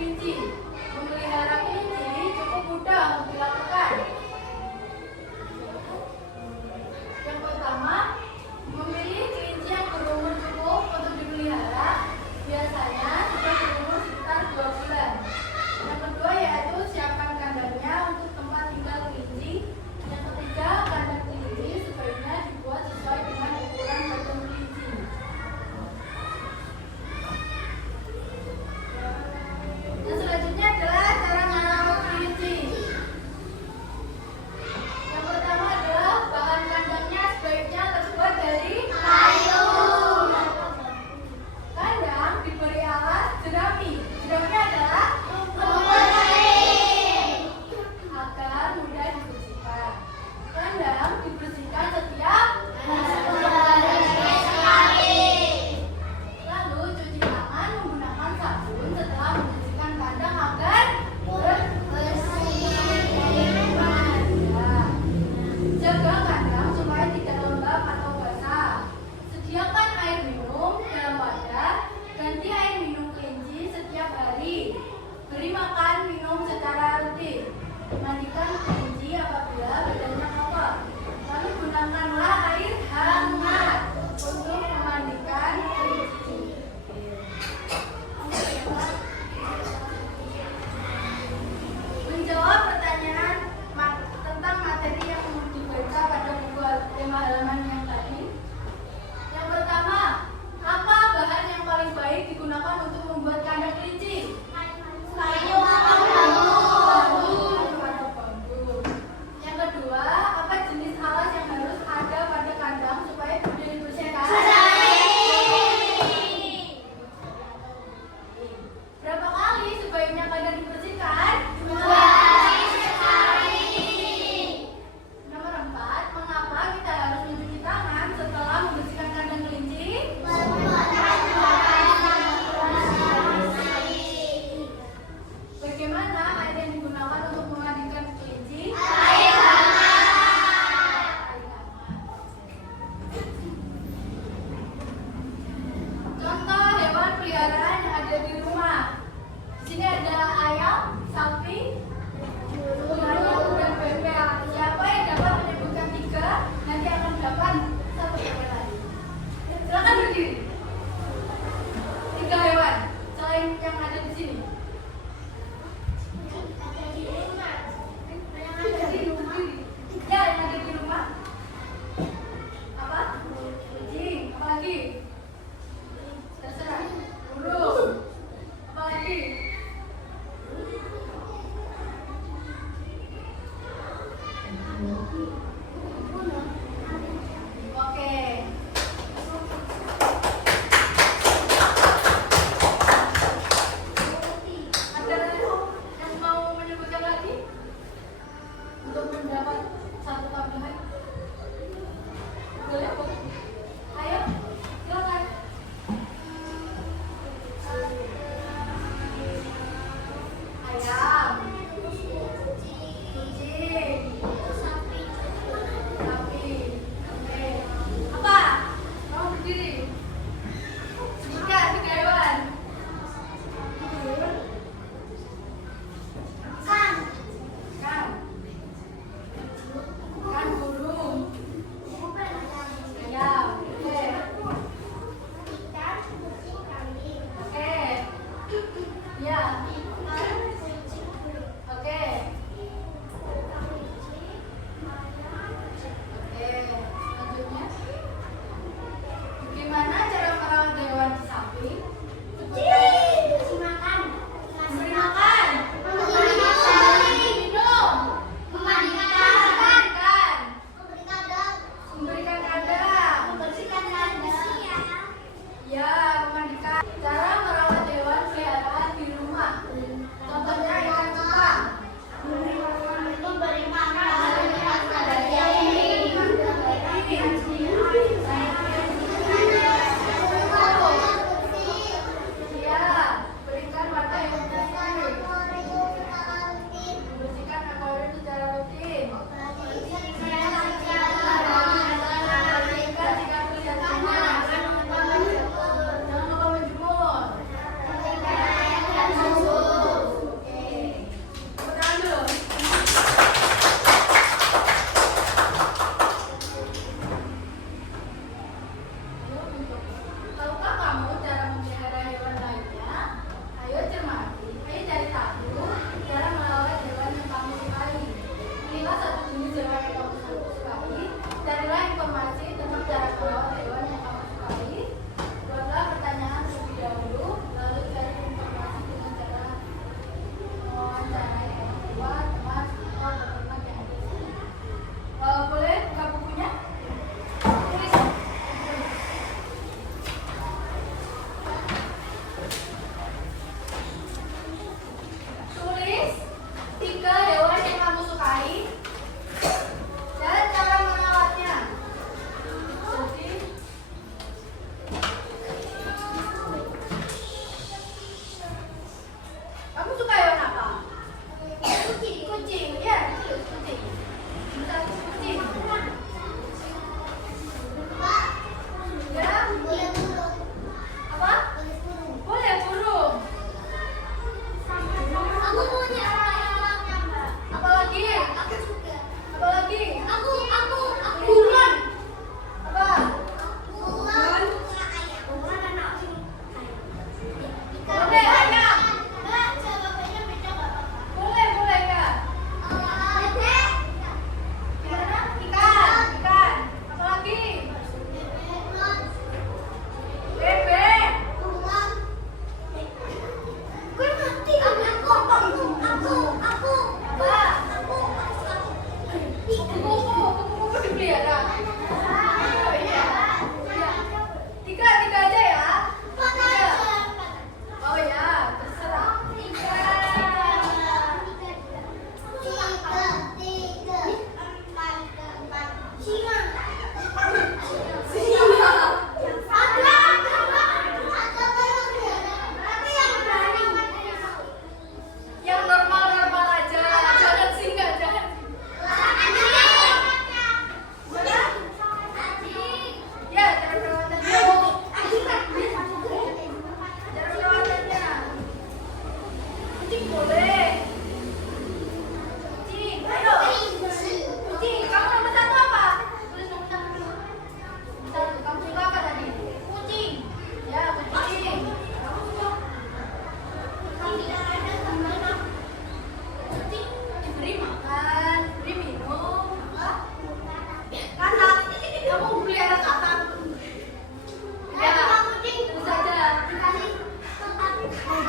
kelinci. Memelihara kelinci cukup mudah untuk dilakukan. Yang pertama, memilih kelinci yang berumur cukup untuk dipelihara, biasanya sudah berumur sekitar 2 bulan. Yang kedua yaitu siapkan kandangnya untuk tempat tinggal kelinci. Yang ketiga, kandang kelinci sebaiknya dibuat sesuai dengan ukuran badan kelinci. Yang selanjutnya adalah cara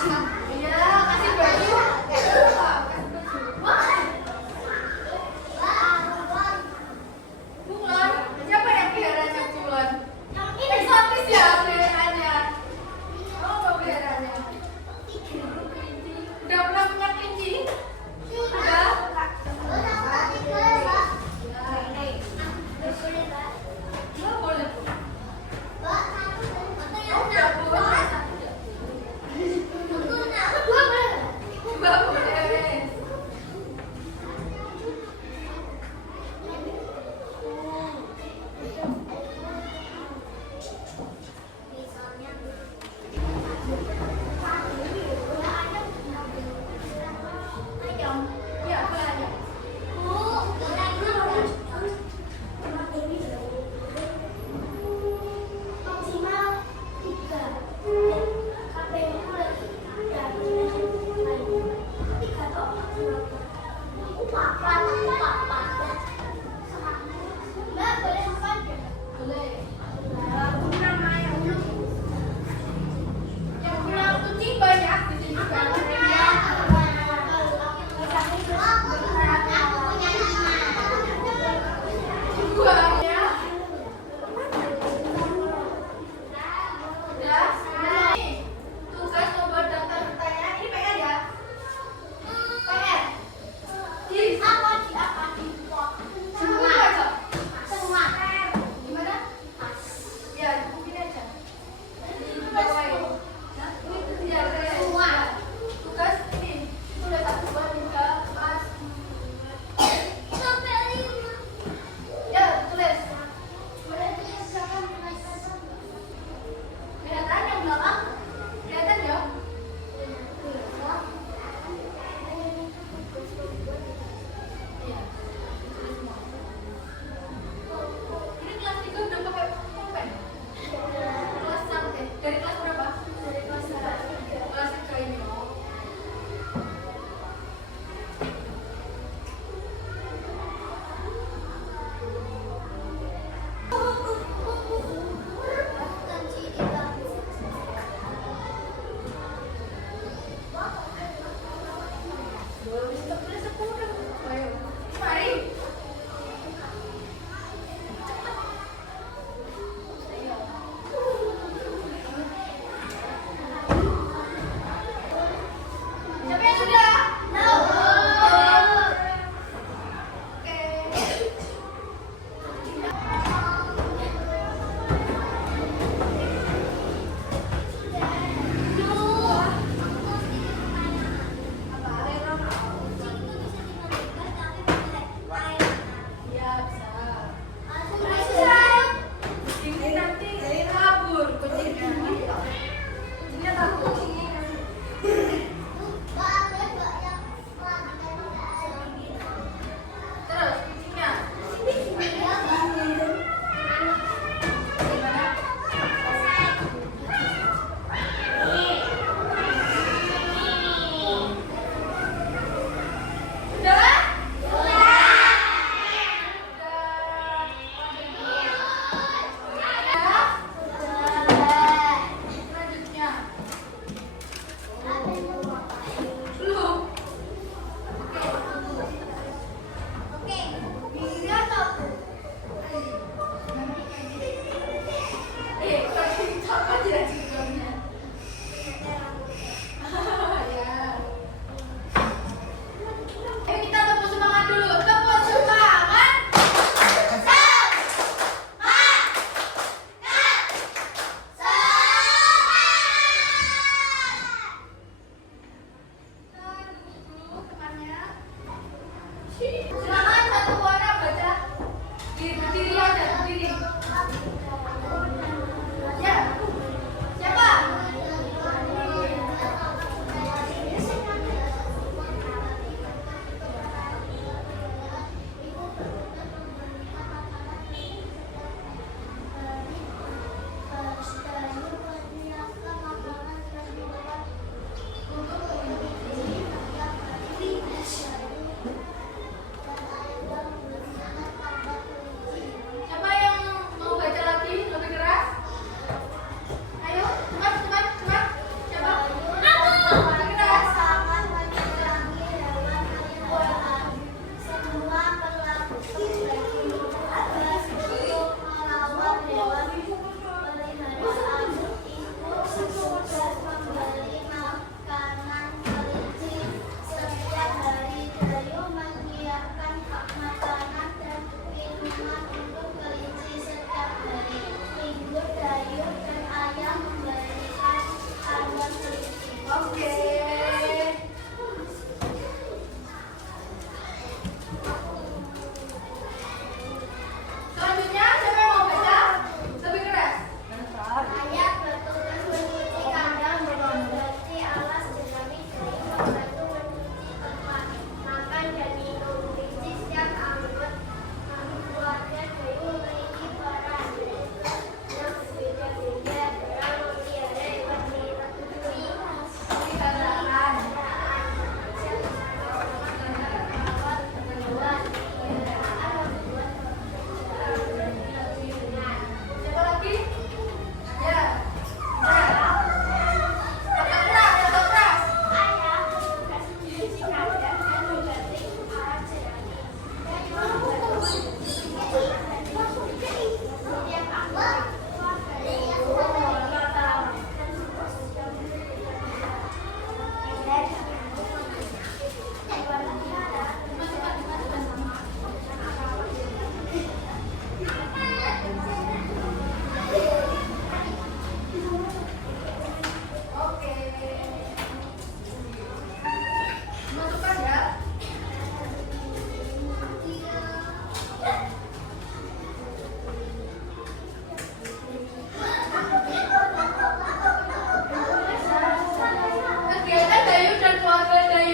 Iya, kasih baju. Kasih baju. Wah. Bunglon, siapa yang peliharanya bunglon? Eksotis ya peliharaannya. Oh, mau peliharaannya. Udah pernah punya kelinci? Udah. Nggak boleh. Oh, nggak boleh.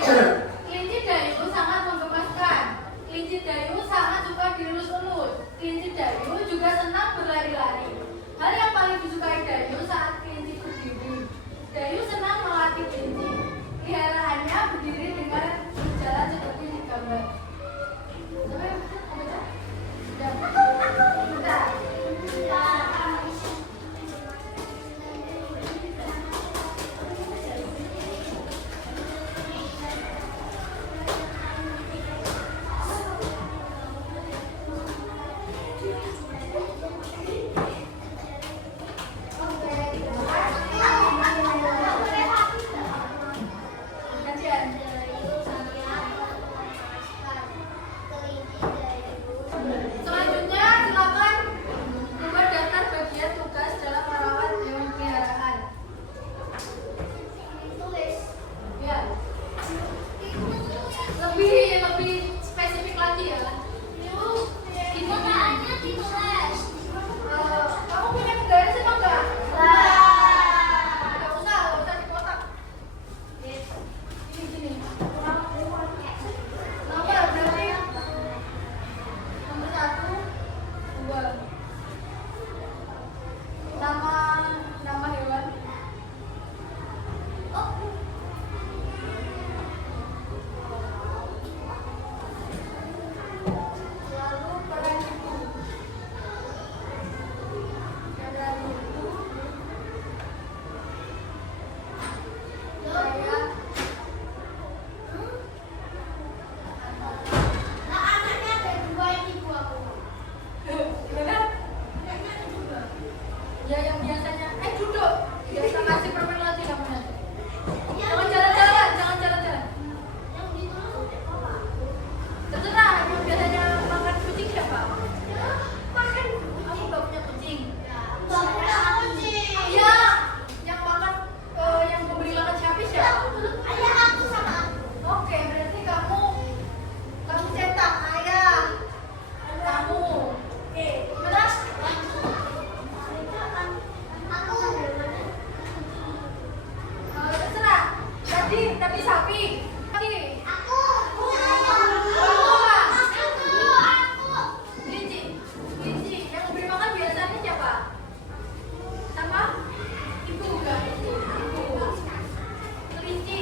Kelinci Dayu sangat menggemaskan. Kelinci Dayu sangat suka dielus-elus. Kelinci Dayu juga senang berlari-lari. Hal yang paling disukai Dayu saat kelinci berdiri. Dayu senang melatih kelinci. Peliharaannya berdiri dengan berjalan seperti di gambar. Coba yang baca. Sudah. Selanjutnya silakan membuat daftar bagian tugas dalam merawat hewan peliharaan. Ya. Lebih spesifik lagi ya. Pertanyaannya ditulis. Kamu punya penggaris apa enggak? Enggak usah dikotak. Sini. Nomor berarti nomor 1, 2. Nama hewan. Lalu peran ibu. Peran ibu. Saya. Nah, anaknya ada 2 yang ibu aku. Gimana? Ya yang biasanya. Duduk. Biasa kasih permen lagi kamu nanti. Jangan jalan-jalan. Yang ditulis apa? Terserah. Yang biasanya makan kucing siapa? Makan. Aku nggak punya kucing. Enggak punya kucing. Iya. Yang makan yang memberi makan sapi siapa? Ayah aku sama aku. Oke, berarti kamu cetak ayah. Kamu. Oke. Benar? Aku. Terserah. Tapi sapi. Aku. Kelinci. Yang memberi makan biasanya siapa? Sama? Ibu enggak? Ibu. Kelinci.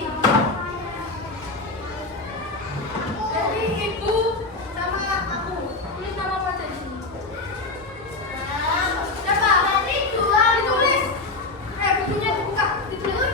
Jadi ibu sama aku. Tulis nama apa aja di sini? Siapa? Ditulis. Bukunya dibuka. Ditulis.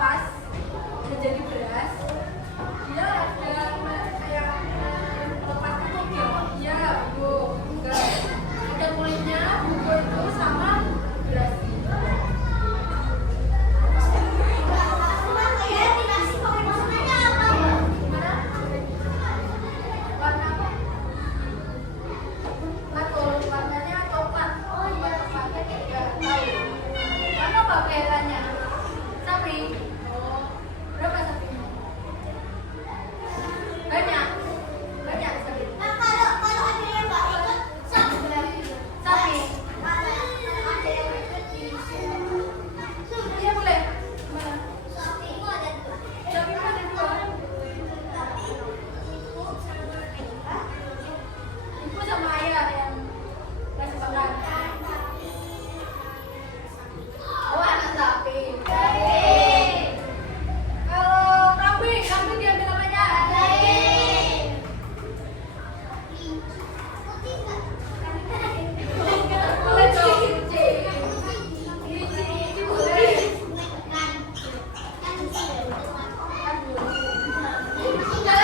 dikupas menjadi beras, dia ada kayak lepas itu ya, bu, enggak. Ada kulitnya, bubur itu sama beras. Ya, dikasih pakai maksudnya apa? Gimana? Warna apa? Betul, warnanya coklat. Oh iya, pakai enggak tahu. Mana apa beleranya? Sapi.